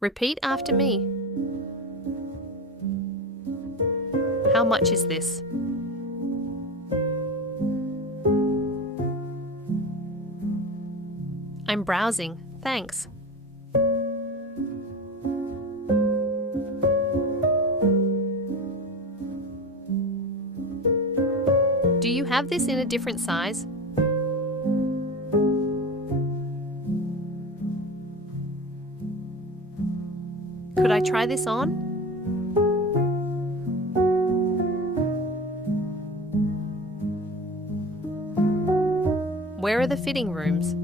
Repeat after me. How much is this? I'm browsing, thanks. Do you have this in a different size? Could I try this on? Where are the fitting rooms?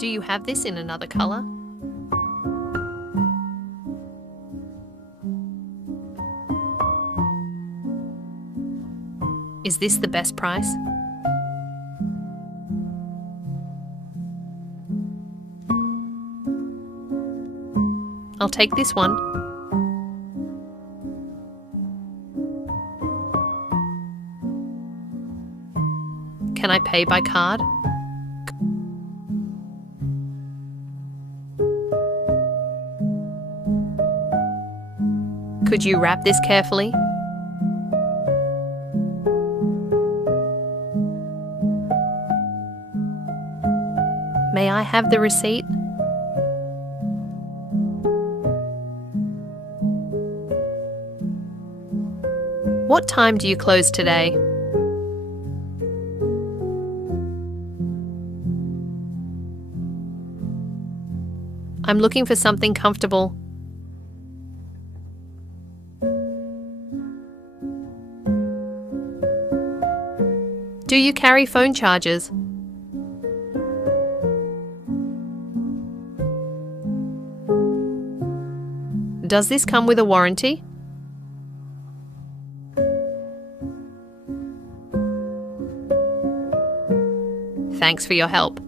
Do you have this in another color? Is this the best price? I'll take this one. Can I pay by card? Could you wrap this carefully? May I have the receipt? What time do you close today? I'm looking for something comfortable. Do you carry phone chargers? Does this come with a warranty? Thanks for your help.